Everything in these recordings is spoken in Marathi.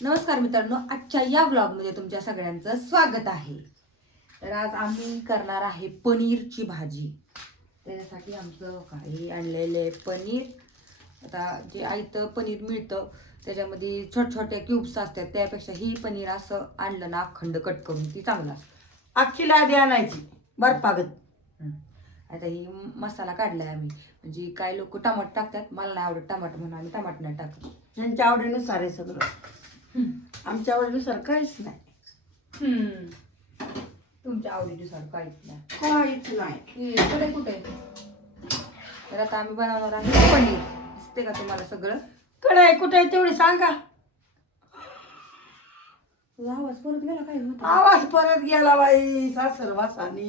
नमस्कार मित्रांनो आजच्या या ब्लॉगमध्ये तुमच्या सगळ्यांचं स्वागत आहे. तर आज आम्ही करणार आहे पनीरची भाजी. त्याच्यासाठी आमचं काही आणलेलं आहे पनीर. आता जे आयतं पनीर मिळतं त्याच्यामध्ये छोट छोट्या क्यूब्स असतात त्यापेक्षा ही पनीर असं आणलं ना अखंड कट करून ती चांगलं अख्खीला आधी आणायची. बर्फागत. आता ही मसाला काढलाय आम्ही. म्हणजे काही लोक टमाट टाकतात. मला नाही आवडत टमाट म्हणून आम्ही टमाट नाही टाकत. त्यांच्या आवडीनुसार आहे सगळं. आमच्या आवडीनुसार काहीच नाही. हम्म. तुमच्या आवडीनुसार काहीच नाही. काहीच नाही. हे कडे कुठे? आहे? तर आता आम्ही बनवणार आहे पनीर. दिसते का तुम्हाला सगळं? कढाई कुठे आहे तेवढी सांगा. तुझा आवाज परत गेला काय होत? आवाज परत गेला बाई सासर वासानी.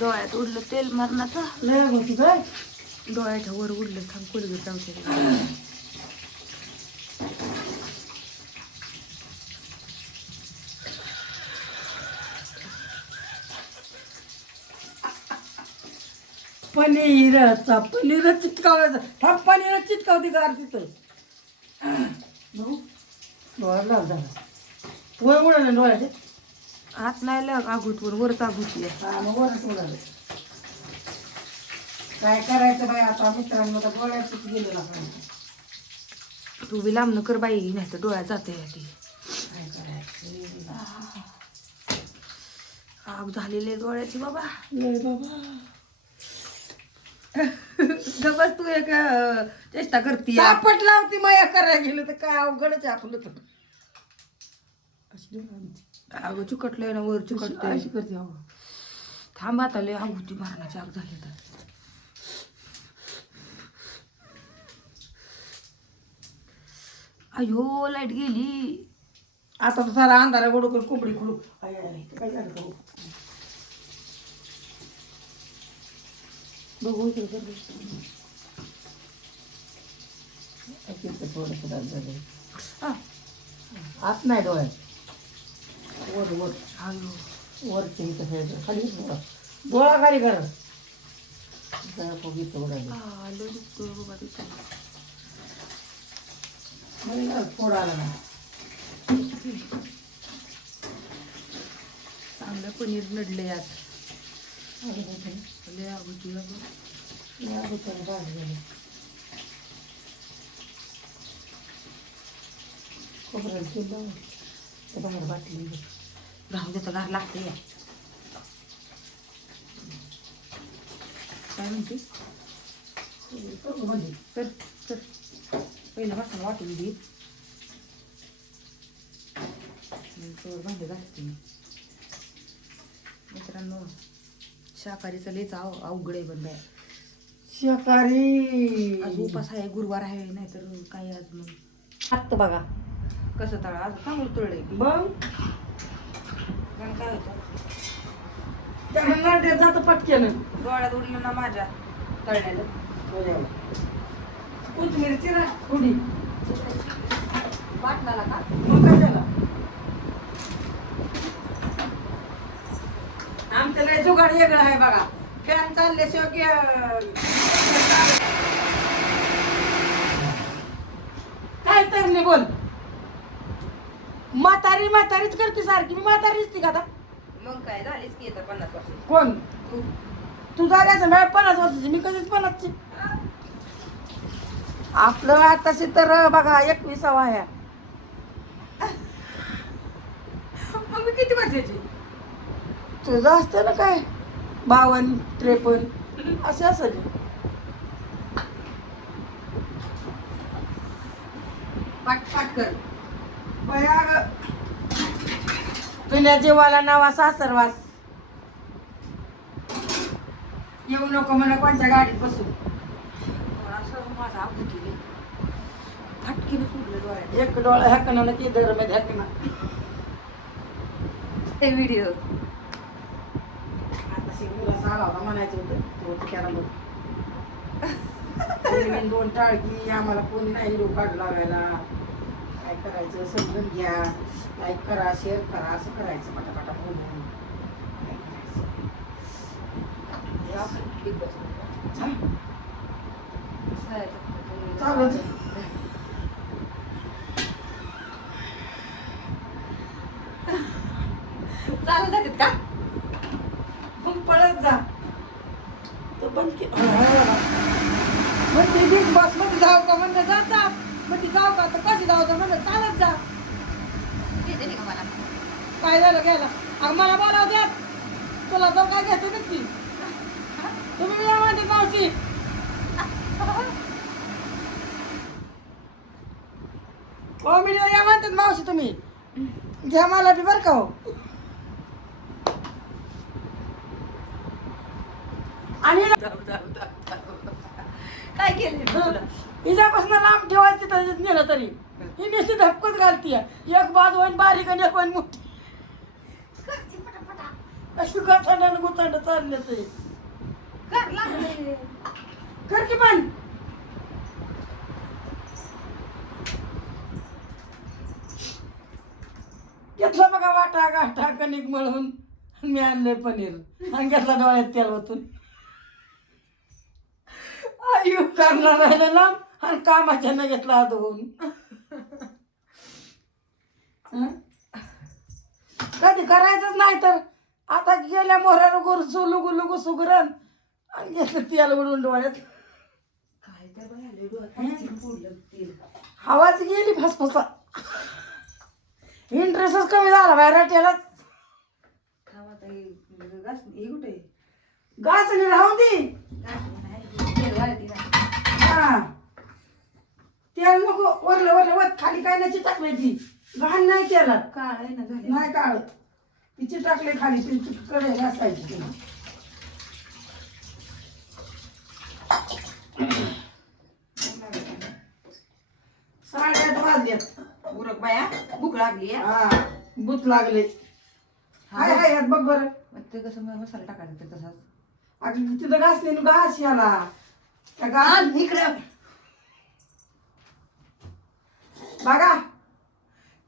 डोळ्यात उडलं तेल मारण्याचं लय होती डोळ्याच्या वर उडलं थांब कोलगेट लावते पनीरचा पनीर चिटकावायचं हा पनीर चिटकावती गार तिथं. जरा वर उडाले डोळ्याचे हात नाही लाग आघुतवर वरच आघुतले हा मग वरच उडाले काय करायचं बाई आता मित्रांनो तर डोळ्यात गेलेला तू बी लांब कर बाई नाही तर डोळ्यात जाते ती आग झालेले डोळ्याची बाबा. बाबा. तू एक चेष्टा करते सापट लावती माया करायला गेलं तर काय अवघडच आहे आपलं तर. अगं चिकटलंय ना वर चिकटतंय. अशी करते अहो. थांब आता लय मारण्याची आग झाली तर अयो लाइट गेली. आता तर सारा अंधारा गोडू करून कोंबडी खुडू काय झालं का हो? बघू इकडे कर आत नाही डोळ्यात वर वर. इथं खाली डोळा डोळा खाली कर. जरा बघितलं उडाले आला चांगलं पनीर लढले आज. लय आहुती बाहेर ते बाहेर बाटली राहू देतं गार लागते या काय म्हणते? म्हणजे. कर पहिलं मसाला वाटून घे नंतर भांडे घासते मी मित्रांनो शाकाहारीचं लयच अव अवघड आहे बंद आहे शाकाहारी आज उपास आहे गुरुवार आहे नाहीतर काय आज मग आत्ता बघा कसं तळा आज चांगलं तळलंय मग कारण काय होतं त्याला नाट्यात जातं पटक्यानं डोळ्यात उडलं ना माझ्या तळण्याला कोथिंबीर चिरा थोडी. वाटणाला का? मग कशाला आमचं लय जुगाड वेगळं आहे बघा. फॅन चालल्याशिवाय काय तर नाही बोल. म्हातारी म्हातारीच करते सारखी. मी म्हातारीच ती का आता? मग काय? झालीच की येतं पन्नास वर्ष कोण? तू. जाण्याचं वेळ पन्नास वर्षाची. मी कधीच पन्नासची? आपलं आताशी तर बघा एकविसावा आहे. मग मी किती वर्षाची? तुझं असतं ना काय? बावन्न त्रेपन्न असे असेल. पाट कर. बया तुझ्या जीवाला नावा सासरवास. येऊ नको मला कोणत्या गाडीत बसू. असं माझा आबू केले फटकीने सोडलं डोळ्यात. एक डोळा ह्याकनं की दरमध्ये ह्याकनं ते व्हिडिओ आता शिवला साला होता म्हणायचं होतं. तो नवीन दोन टाळकी आम्हाला कोणी नाही व्हिडिओ काढ लागायला. काय करायचं? समजून घ्या. लाईक करा शेअर करा असं करायचं पटापटा बोलून? बिग बॉस चालूच चालत जातात का? मग पळत जा. तो बंद के मग ती बिग बॉसमध्ये जाऊ का? म्हणलं जा जा. मग ती जाऊ का? तर कशी जाऊ तर म्हणलं चालत जा. घेते का मला. काय झालं घ्यायला अग मला बोलाव द्या तुला तो काय घेते नक्की तुम्ही या माझी मावशी. मी या म्हणतात मावशी तुम्ही. घ्या मला बी बरं का हो. आणि काय केलं? हिच्यापासून लांब ठेवायचं तिथं नेलं तरी. ही नुसती धपकच घालतीय. एक बाजू होईन बारीक आणि एक होईन मोठी. अशी गुचांड गुचांड चालले ते. कर की पण घेतलं बघा वाटा गाठा कणिक मळून. मी आणले पनीर. आणि घेतला डोळ्यात तेल ओतून. आयु करणार राहिलं ना आणि कामाच्या न घेतला धुवून कधी करायचंच नाही तर. आता गेल्या मोऱ्यावर गुरसू लुगू लुगू सुगरण. आणि घेतलं तेल उडून डोळ्यात काय तर बाई आले डोळ्यात फोडलं तेल. आवाज गेली फसफसा. इंटरेस्टच कमी झाला व्हॅरायटीला थांब कुठे आहे? गाच राहून दे. तेल हा. तेल नको वरलं वरलं वत खाली काय नाही टाकल्याची घाण नाही केला काळ आहे नाही काळ तिची टाकले खाली तिची कडे घासायची तिला साडेआठ बाया भूक लागली आहे. हा भूत लागले. हाय हाय यात बघ बरं. मग ते कसं मग मसाला टाकायचा ते तसाच. अगं तिथं घास नाही घास याला. त्या घास इकडं. बघा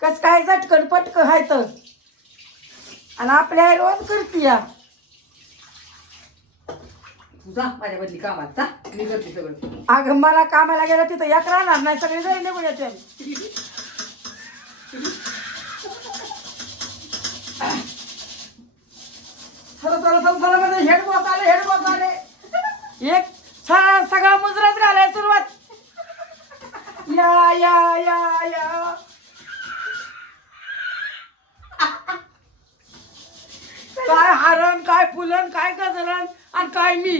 कस काय झटकन पटक हायत आणि आपल्या आई रोज करते या तू जा माझ्या बदली कामात जा. मी करते सगळं. अगं मला कामाला गेलं तिथं एक राहणार नाही सगळे जाईल निघून येते चला चला हेड बॉस आले हेड बॉस आले. एक सगळा मुजराच घालाय सुरुवात. या या या या. काय हारण काय फुलन काय गजरण आणि काय मी?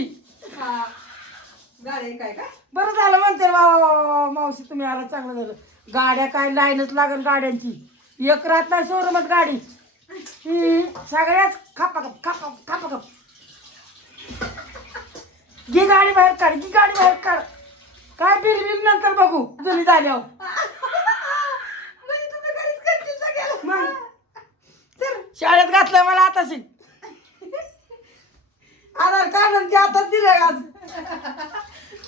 गाडी काय का? बरं झालं म्हणते वा मावशी तुम्ही आला चांगलं झालं. गाड्या काय लाईनच लागल गाड्यांची. एक रात नाही शोरूमात गाडी. सगळ्याच खापाखप खापाखप खापाखप. घे गाडी बाहेर काढ घे गाडी बाहेर काढ. काय बिल नंतर बघू. जुनी झाल्यावर म्हणजे तुम्ही घरीच करतील सगळ्याला. मग? चल. शाळेत घातलं मला आता शिक आधार कार्ड आणि ते आता दिलं आज.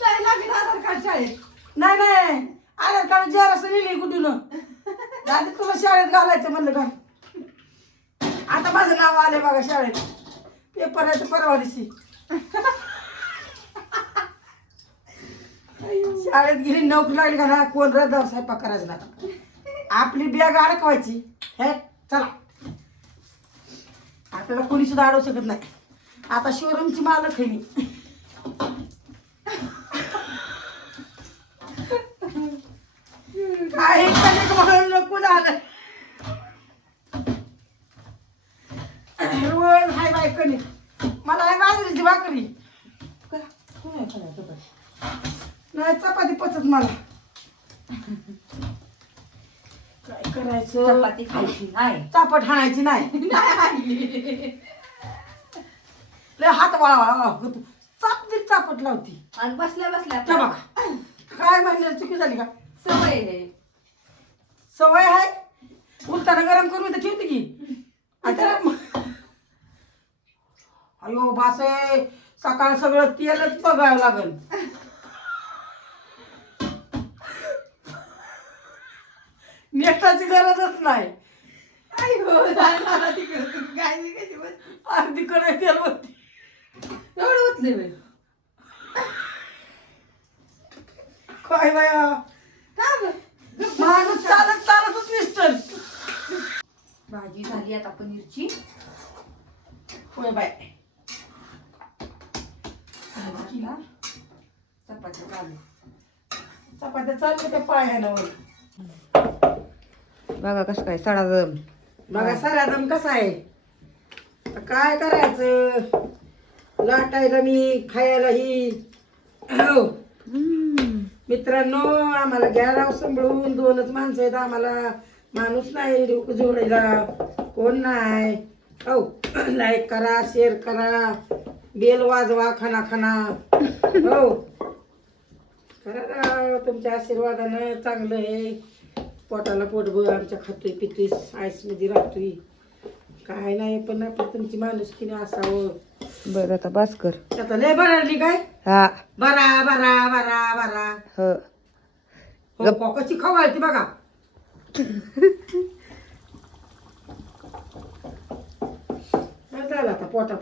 नाही लागेल आधार कार्ड शाळेत. नाही नाही. आधार कार्ड जर असं लिहिली कुठून? आधी तुला शाळेत घालायचं म्हणलं का? आता माझं नाव आले बघा शाळेत. पेपर आहे ते परवा दिवशी. शाळेत गेली नोकरी लागली का ना कोण रद्दावर स्वयंपाक करायचा ना आपली बॅग अडकवायची. हे चला. आपल्याला कोणी सुद्धा अडवू शकत नाही. आता शोरूमची मालक आहे मी. काही कणिक म्हणून नको झालं रोज हाय बाय कणिक मला आहे बाजरीची भाकरी करा. कोण आहे खायला चपाती? नाही चपाती पचत मला चपाती खायची नाही. चापट हाणायची नाही. लय हात वळा वळा होतो. चाप बी चापट लावती. आणि बसल्या बसल्या त्या बघा. काय म्हणलं चुकी झाली का? सवय आहे. सवय आहे? उलटाना गरम करून तर ठेवते की. आता अयो बासे सकाळ सगळं तेलच बघावं लागल. नेटाची गरजच नाही. तिकडे. तुम्ही काय मी कशी बस अर्धी कडे तेल होती एवढं उतले बाई. काय बाया का बरं? माणूस चालत चालतच भाजी झाली आता पनीरची. होय बाय. आता चपात्या चालू. चालले त्या पायानं बघा कसं काय सडा जम बघा सारा कसा आहे. काय करायचं? लाटायला मी खायला ही हो मित्रांनो आम्हाला घ्यायला राव सांभाळून. दोनच माणसं आहेत आम्हाला. माणूस नाही जोडायला. कोण नाही. हो लाईक करा शेअर करा. बेल वाजवा खाना खाना. हो. राव तुमच्या आशीर्वादानं चांगलं आहे. पोटाला पोटभर आमच्या खातोय पितोय आईसमध्ये राहतोय. काय नाही पण आपलं तुमची माणुसकीने असावं. बरं आता बस कर. आता लय बरडली काय? हा. बरा बरा बरा बरा. हो. हो हो, कशी खवळती बघा. झालं आता पोटा